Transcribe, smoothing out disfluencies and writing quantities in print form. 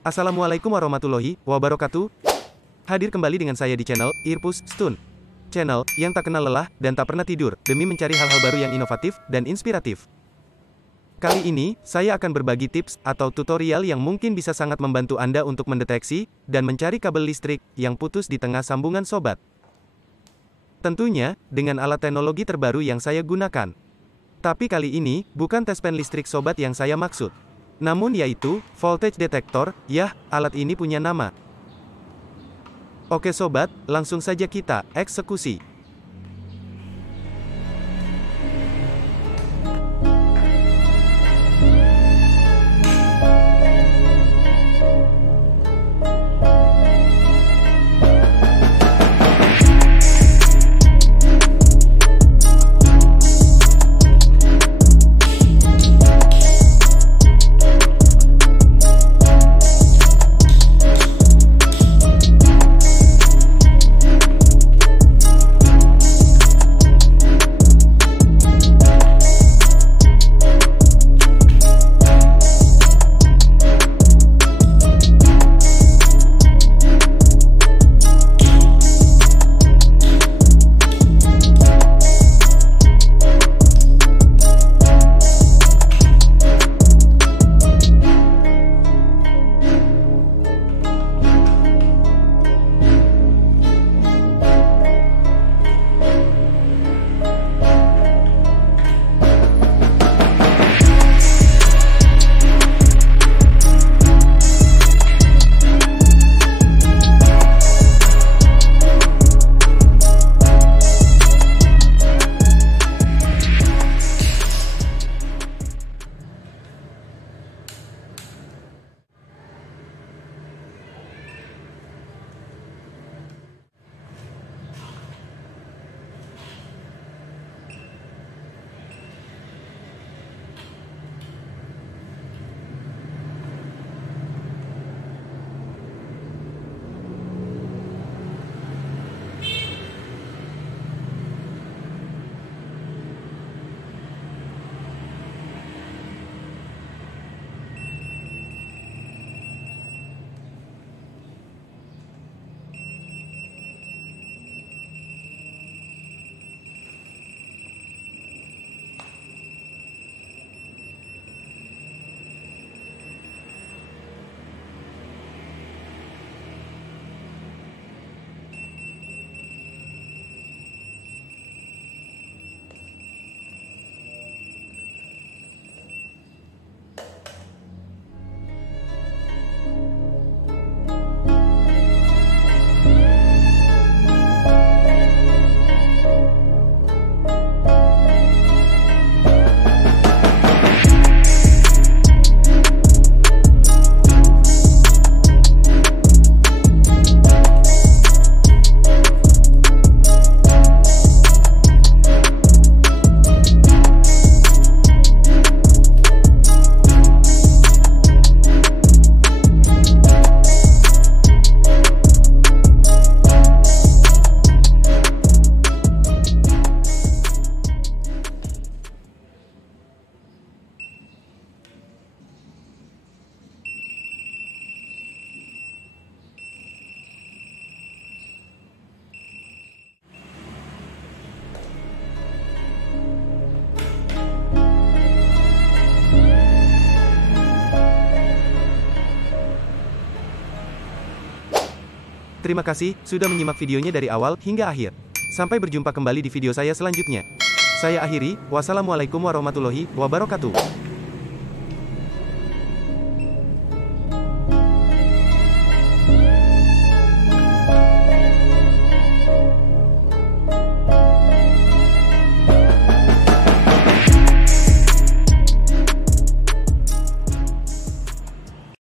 Assalamualaikum warahmatullahi wabarakatuh. Hadir kembali dengan saya di channel Irpus Stun. Channel yang tak kenal lelah dan tak pernah tidur demi mencari hal-hal baru yang inovatif dan inspiratif. Kali ini, saya akan berbagi tips atau tutorial yang mungkin bisa sangat membantu Anda untuk mendeteksi dan mencari kabel listrik yang putus di tengah sambungan sobat. Tentunya, dengan alat teknologi terbaru yang saya gunakan. Tapi kali ini, bukan tes pen listrik sobat yang saya maksud. Namun yaitu, voltage detector. Yah, alat ini punya nama. Oke sobat, langsung saja kita eksekusi. Terima kasih sudah menyimak videonya dari awal hingga akhir. Sampai berjumpa kembali di video saya selanjutnya. Saya akhiri, wassalamualaikum warahmatullahi wabarakatuh.